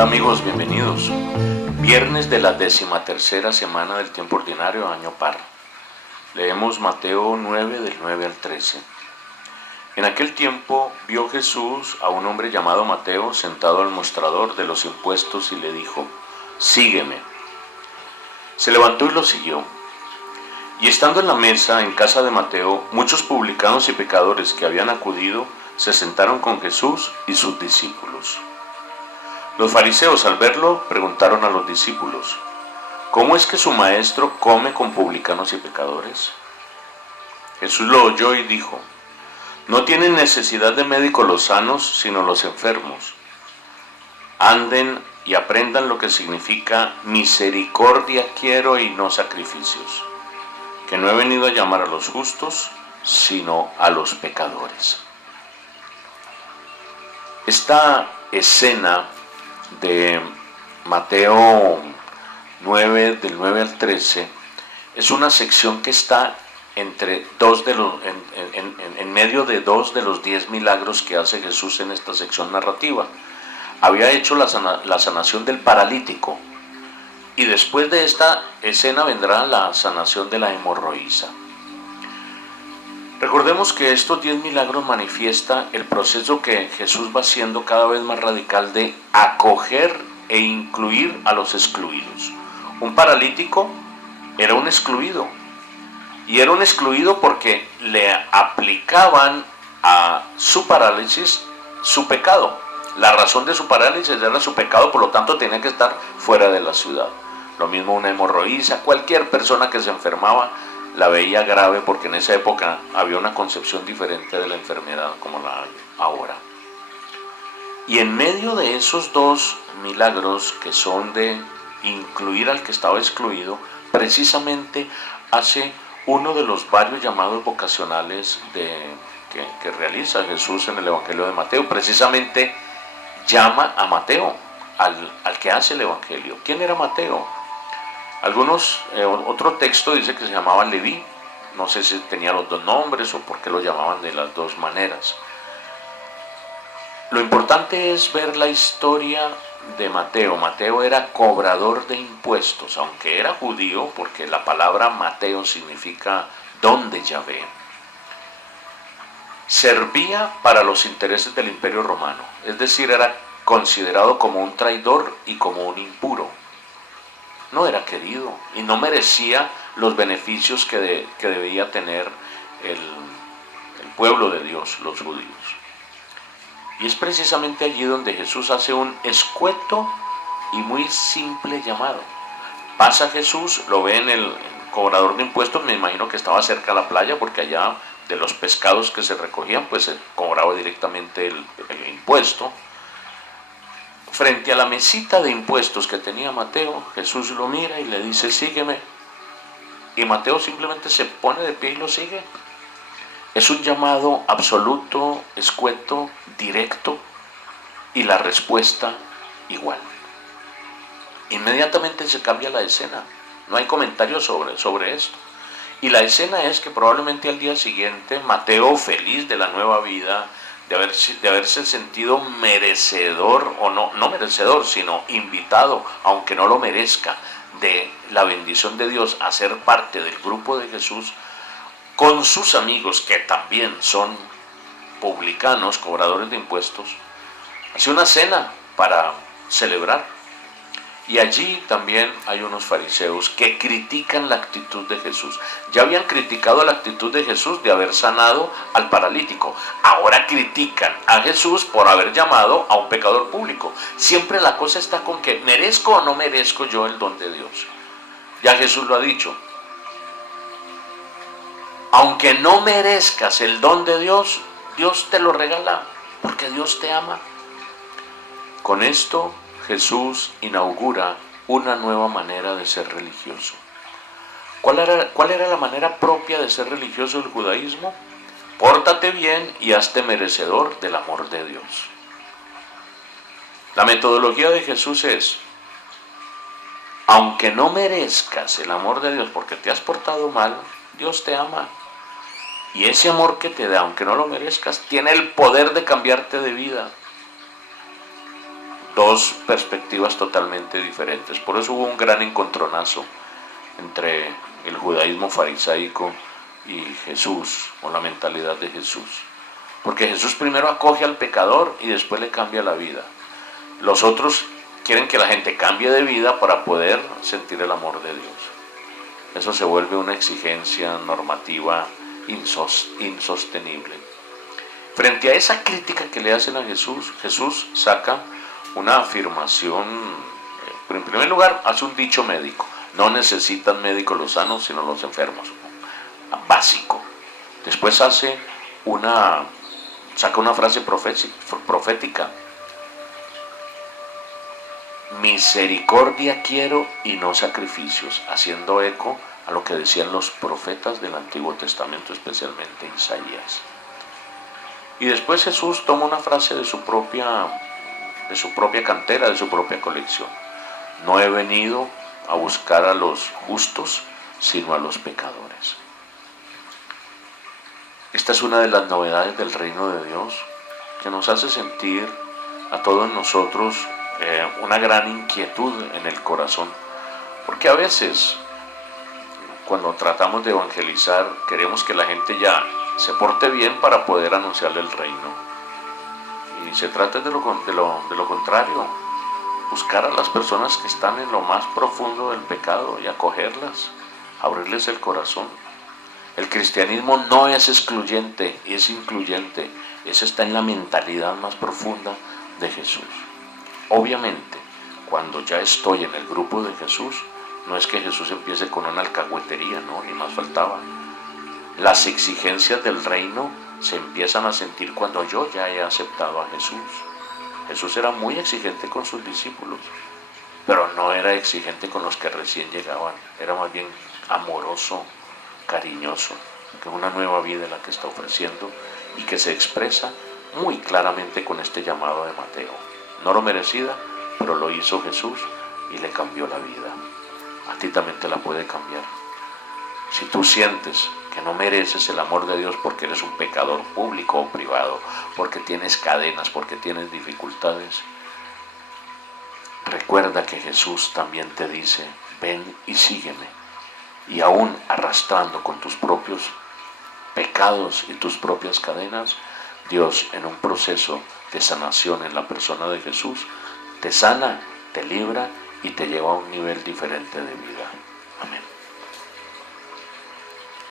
Hola amigos, bienvenidos. Viernes de la 13ª semana del tiempo ordinario, año par. Leemos Mateo 9 del 9 al 13. En aquel tiempo vio Jesús a un hombre llamado Mateo sentado al mostrador de los impuestos y le dijo: sígueme. Se levantó y lo siguió. Y estando en la mesa en casa de Mateo, muchos publicanos y pecadores que habían acudido se sentaron con Jesús y sus discípulos. Los fariseos, al verlo, preguntaron a los discípulos: ¿cómo es que su maestro come con publicanos y pecadores? Jesús lo oyó y dijo: no tienen necesidad de médico los sanos, sino los enfermos. Anden y aprendan lo que significa misericordia quiero y no sacrificios, que no he venido a llamar a los justos, sino a los pecadores. Esta escena de Mateo 9, del 9 al 13, es una sección que está entre en medio de dos de los 10 milagros que hace Jesús en esta sección narrativa. Había hecho la sanación del paralítico, y después de esta escena vendrá la sanación de la hemorroísa. Recordemos que estos 10 milagros manifiestan el proceso que Jesús va haciendo cada vez más radical de acoger e incluir a los excluidos. Un paralítico era un excluido, y era un excluido porque le aplicaban a su parálisis su pecado. La razón de su parálisis era su pecado, por lo tanto tenía que estar fuera de la ciudad. Lo mismo una hemorroísa, cualquier persona que se enfermaba la veía grave, porque en esa época había una concepción diferente de la enfermedad como la hay ahora. Y en medio de esos dos milagros, que son de incluir al que estaba excluido, precisamente hace uno de los varios llamados vocacionales que realiza Jesús en el Evangelio de Mateo. Precisamente llama a Mateo, al que hace el Evangelio. ¿Quién era Mateo? Otro texto dice que se llamaba Leví. No sé si tenía los dos nombres o por qué lo llamaban de las dos maneras. Lo importante es ver la historia de Mateo. Mateo era cobrador de impuestos, aunque era judío, porque la palabra Mateo significa don de Yahvé. Servía para los intereses del Imperio Romano, es decir, era considerado como un traidor y como un impuro. No era querido y no merecía los beneficios que debía tener el pueblo de Dios, los judíos. Y es precisamente allí donde Jesús hace un escueto y muy simple llamado. Pasa Jesús, lo ve en el cobrador de impuestos, me imagino que estaba cerca de la playa, porque allá de los pescados que se recogían, pues se cobraba directamente el impuesto. Frente a la mesita de impuestos que tenía Mateo, Jesús lo mira y le dice: sígueme. Y Mateo simplemente se pone de pie y lo sigue. Es un llamado absoluto, escueto, directo, y la respuesta igual. Inmediatamente se cambia la escena, no hay comentarios sobre esto. Y la escena es que probablemente al día siguiente Mateo, feliz de la nueva vida, de haberse sentido merecedor, o no merecedor, sino invitado, aunque no lo merezca, de la bendición de Dios, a ser parte del grupo de Jesús, con sus amigos que también son publicanos, cobradores de impuestos, hace una cena para celebrar. Y allí también hay unos fariseos que critican la actitud de Jesús. Ya habían criticado la actitud de Jesús de haber sanado al paralítico. Ahora critican a Jesús por haber llamado a un pecador público. Siempre la cosa está con que merezco o no merezco yo el don de Dios. Ya Jesús lo ha dicho. Aunque no merezcas el don de Dios, Dios te lo regala, porque Dios te ama. Con esto Jesús inaugura una nueva manera de ser religioso. ¿Cuál era la manera propia de ser religioso del judaísmo? Pórtate bien y hazte merecedor del amor de Dios. La metodología de Jesús es: aunque no merezcas el amor de Dios porque te has portado mal, Dios te ama. Y ese amor que te da, aunque no lo merezcas, tiene el poder de cambiarte de vida. dos perspectivas totalmente diferentes. Por eso hubo un gran encontronazo entre el judaísmo farisaico y Jesús, o la mentalidad de Jesús. Porque Jesús primero acoge al pecador y después le cambia la vida. Los otros quieren que la gente cambie de vida para poder sentir el amor de Dios. Eso se vuelve una exigencia normativa insostenible. Frente a esa crítica que le hacen a Jesús, Jesús saca una afirmación. En primer lugar, hace un dicho médico: no necesitan médicos los sanos, sino los enfermos. Básico. Después saca una frase profética: misericordia quiero y no sacrificios, haciendo eco a lo que decían los profetas del Antiguo Testamento, especialmente Isaías. Y después Jesús toma una frase de su propia cantera, de su propia colección: no he venido a buscar a los justos, sino a los pecadores. Esta es una de las novedades del reino de Dios, que nos hace sentir a todos nosotros una gran inquietud en el corazón, porque a veces cuando tratamos de evangelizar queremos que la gente ya se porte bien para poder anunciarle el reino, y se trata de lo contrario: buscar a las personas que están en lo más profundo del pecado y acogerlas, abrirles el corazón. El cristianismo no es excluyente, es incluyente. Eso está en la mentalidad más profunda de Jesús. Obviamente, cuando ya estoy en el grupo de Jesús, no es que Jesús empiece con una alcahuetería, no, ni más faltaba. Las exigencias del reino se empiezan a sentir cuando yo ya he aceptado a Jesús. Jesús era muy exigente con sus discípulos, pero no era exigente con los que recién llegaban. Era más bien amoroso, cariñoso, que es una nueva vida la que está ofreciendo y que se expresa muy claramente con este llamado de Mateo. No lo merecida, pero lo hizo Jesús y le cambió la vida. A ti también te la puede cambiar. Si tú sientes que no mereces el amor de Dios porque eres un pecador público o privado, porque tienes cadenas, porque tienes dificultades, recuerda que Jesús también te dice: ven y sígueme. Y aún arrastrando con tus propios pecados y tus propias cadenas, Dios, en un proceso de sanación en la persona de Jesús, te sana, te libra y te lleva a un nivel diferente de vida.